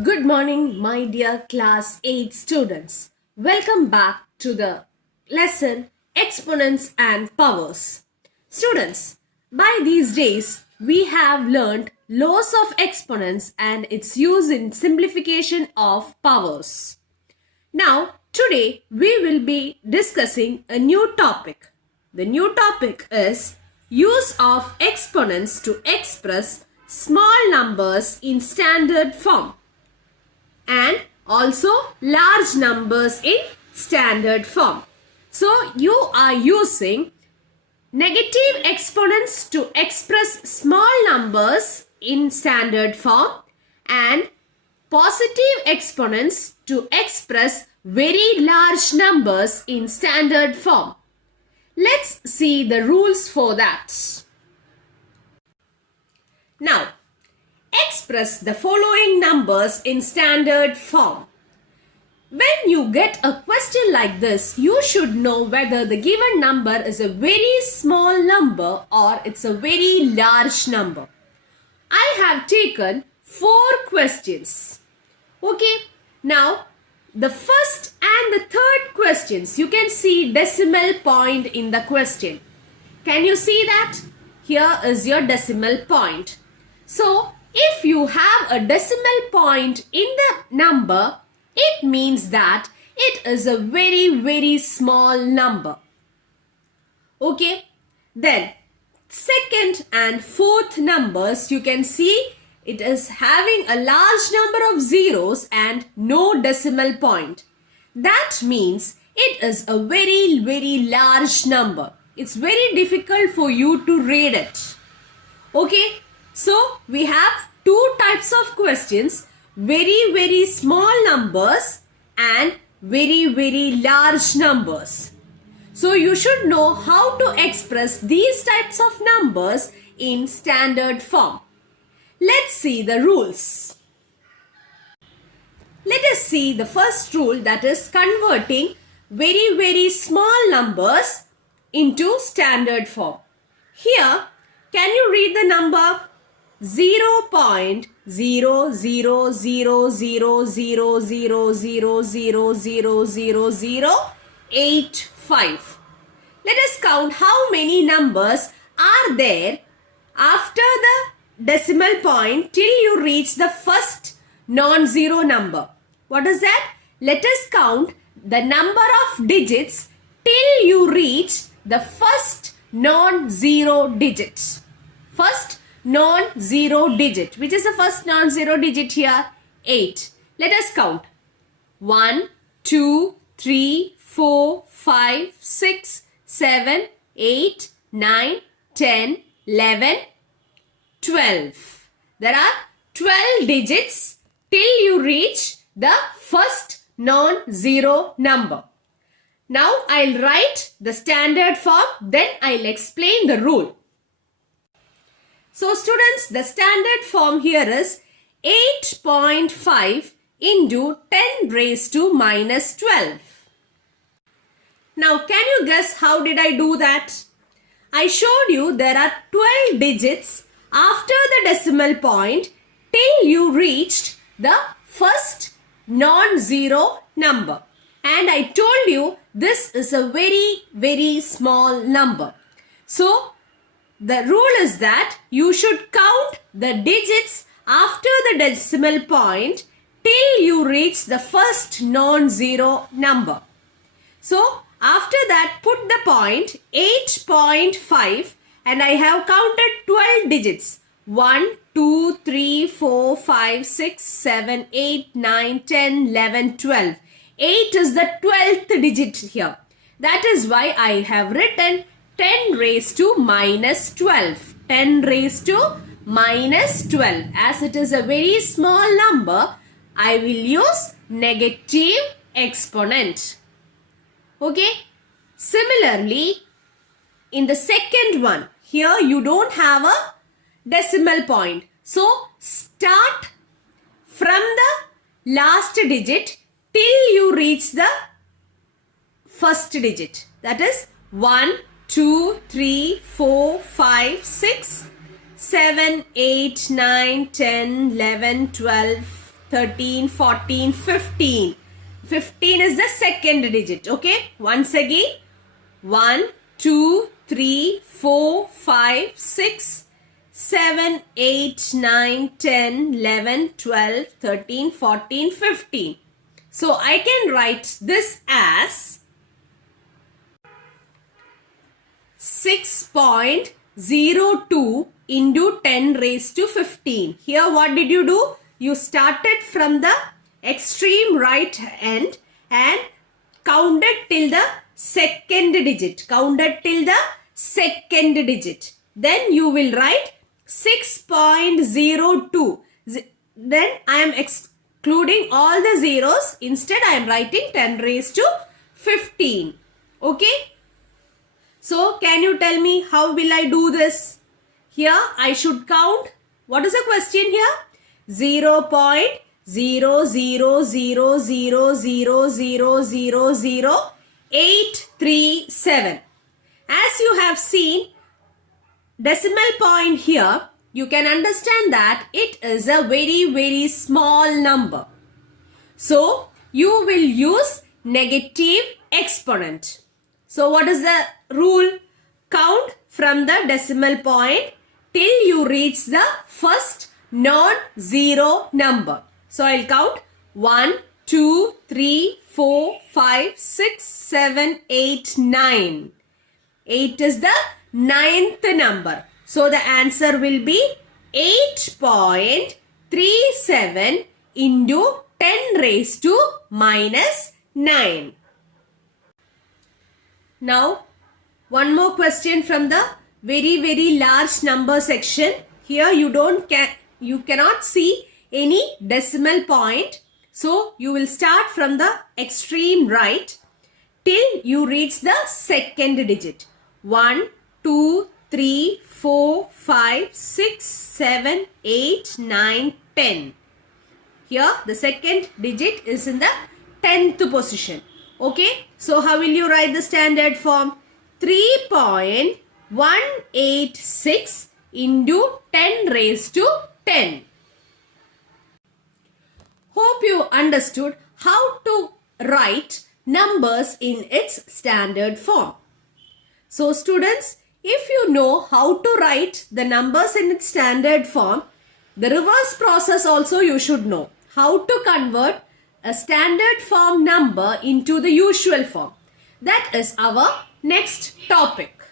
Good morning, my dear class 8 students. Welcome back to the lesson Exponents and Powers. Students, by these days, we have learned laws of exponents and its use in simplification of powers. Now, today we will be discussing a new topic. The new topic is use of exponents to express small numbers in standard form and also large numbers in standard form. So you are using negative exponents to express small numbers in standard form and positive exponents to express very large numbers in standard form. Let's see the rules for that. Now, express the following numbers in standard form. When you get a question like this, you should know whether the given number is a very small number or it's a very large number. I have taken 4 questions. Okay, now the first and the third questions, you can see decimal point in the question. Can you see that? Here is your decimal point. So, if you have a decimal point in the number, it means that it is a very small number. Okay. Then, second and fourth numbers, you can see it is having a large number of zeros and no decimal point. That means it is a very large number. It's very difficult for you to read it. Okay. So, we have 2 types of questions, very small numbers and very large numbers. So, you should know how to express these types of numbers in standard form. Let's see the rules. Let us see the first rule, that is converting very small numbers into standard form. Here, can you read the number? 0.000000000085. Let us count how many numbers are there after the decimal point till you reach the first non-zero number. What is that? Let us count the number of digits till you reach the first non-zero digit. First non-zero digit. Which is the first non-zero digit here? 8. Let us count. 1, 2, 3, 4, 5, 6, 7, 8, 9, 10, 11, 12. There are 12 digits till you reach the first non-zero number. Now I'll write the standard form, then I'll explain the rule. So students, the standard form here is 8.5 into 10 raised to minus 12. Now can you guess how did I do that? I showed you there are 12 digits after the decimal point till you reached the first non-zero number. And I told you this is a very small number. So the rule is that you should count the digits after the decimal point till you reach the first non-zero number. So, after that put the point 8.5 and I have counted 12 digits. 1, 2, 3, 4, 5, 6, 7, 8, 9, 10, 11, 12. 8 is the 12th digit here. That is why I have written 10 raised to minus 12. 10 raised to minus 12. As it is a very small number, I will use negative exponent. Okay. Similarly, in the second one, here you don't have a decimal point. So, start from the last digit till you reach the first digit. That is 1, 2, 3, 4, 5, 6, 7, 8, 9, 10, 11, 12, 13, 14, 15. 15 is the second digit. Okay. Once again. 1, 2, 3, 4, 5, 6, 7, 8, 9, 10, 11, 12, 13, 14, 15. So I can write this as 6.02 into 10 raised to 15. Here what did you do? You started from the extreme right end and counted till the second digit. Counted till the second digit. Then you will write 6.02. Then I am excluding all the zeros. Instead I am writing 10 raised to 15. Okay. So can you tell me how will I do this? Here I should count. What is the question here? 0.00000000837. As you have seen decimal point here, you can understand that it is a very small number. So you will use negative exponent. So what is the rule? Count from the decimal point till you reach the first non-zero number. So I'll count 1, 2, 3, 4, 5, 6, 7, 8, 9. 8 is the ninth number. So the answer will be 8.37 into 10 raised to minus 9. Now, one more question from the very large number section. Here you cannot see any decimal point. So you will start from the extreme right till you reach the second digit. 1, 2, 3, 4, 5, 6, 7, 8, 9, 10. Here the second digit is in the 10th position. Okay. So how will you write the standard form? 3.186 into 10 raised to 10. Hope you understood how to write numbers in its standard form. So students, if you know how to write the numbers in its standard form, the reverse process also you should know. How to convert a standard form number into the usual form. That is our next topic.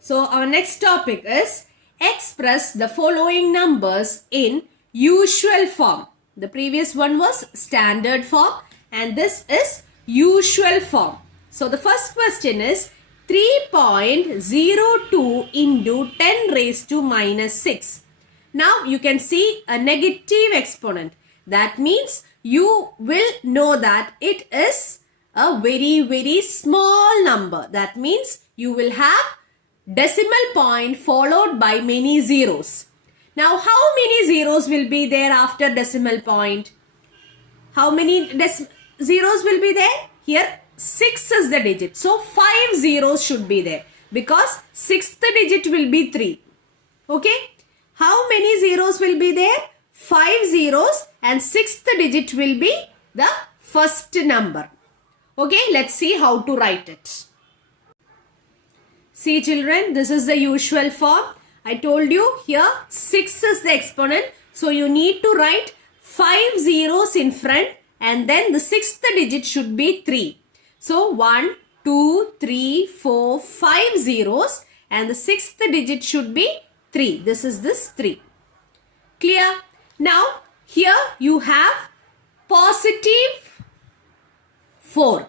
So our next topic is express the following numbers in usual form. The previous one was standard form and this is usual form. So the first question is 3.02 into 10 raised to minus 6. Now you can see a negative exponent. That means you will know that it is a very small number. That means you will have decimal point followed by many zeros. Now how many zeros will be there after decimal point? How many zeros will be there? Here 6 is the digit. So 5 zeros should be there because 6th digit will be 3. Okay. How many zeros will be there? 5 zeros and 6th digit will be the first number. Okay, let's see how to write it. See children, this is the usual form. I told you here 6 is the exponent. So you need to write 5 zeros in front and then the 6th digit should be 3. So 1, 2, 3, 4, 5 zeros and the 6th digit should be 3. This is this 3. Clear? Now here you have positive 4.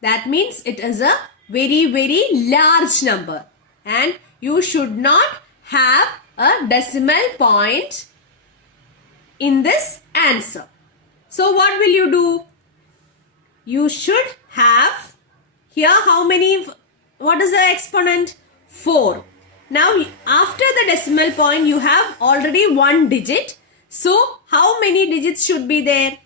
That means it is a very large number and you should not have a decimal point in this answer. So what will you do? You should have here how many, what is the exponent? 4. Now after the decimal point you have already one digit. So how many digits should be there?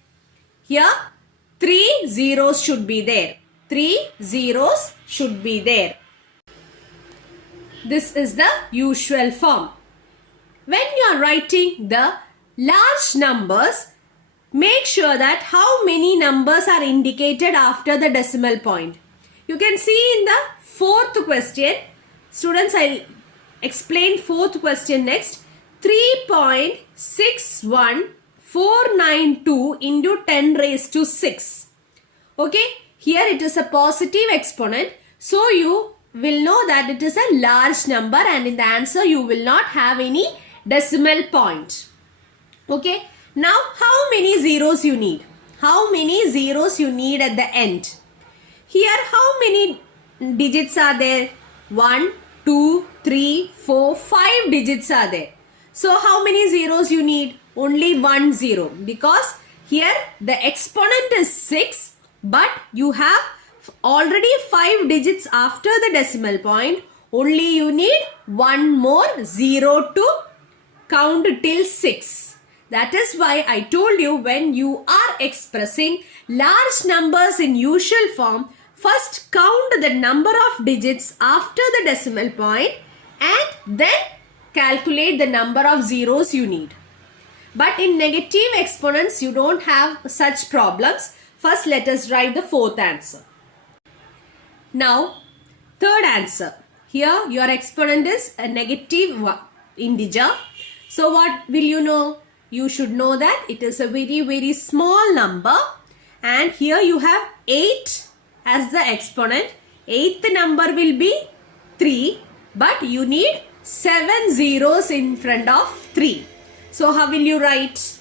Here 3 zeros should be there. 3 zeros should be there. This is the usual form. When you are writing the large numbers, make sure that how many numbers are indicated after the decimal point. You can see in the fourth question. Students, I'll explain fourth question next. 3.61492 into 10 raised to 6. Okay, here it is a positive exponent. So you will know that it is a large number, and in the answer you will not have any decimal point. Okay, now how many zeros you need? How many zeros you need at the end? Here how many digits are there? 1, 2, 3, 4, 5 digits are there. So how many zeros you need? Only 1 zero, because here the exponent is 6, but you have already 5 digits after the decimal point. Only you need 1 more zero to count till 6. That is why I told you, when you are expressing large numbers in usual form, first count the number of digits after the decimal point and then calculate the number of zeros you need. But in negative exponents, you don't have such problems. First, let us write the fourth answer. Now, third answer. Here, your exponent is a negative integer. So, what will you know? You should know that it is a very small number. And here you have 8 as the exponent. 8th number will be 3. But you need 7 zeros in front of 3. So, how will you write?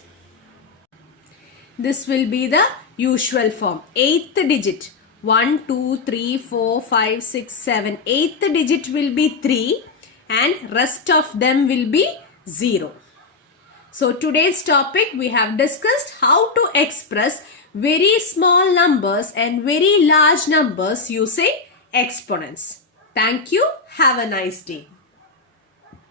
This will be the usual form. 8th digit. 1, 2, 3, 4, 5, 6, 7. 8th digit will be 3 and rest of them will be 0. So today's topic, we have discussed how to express very small numbers and very large numbers using exponents. Thank you. Have a nice day.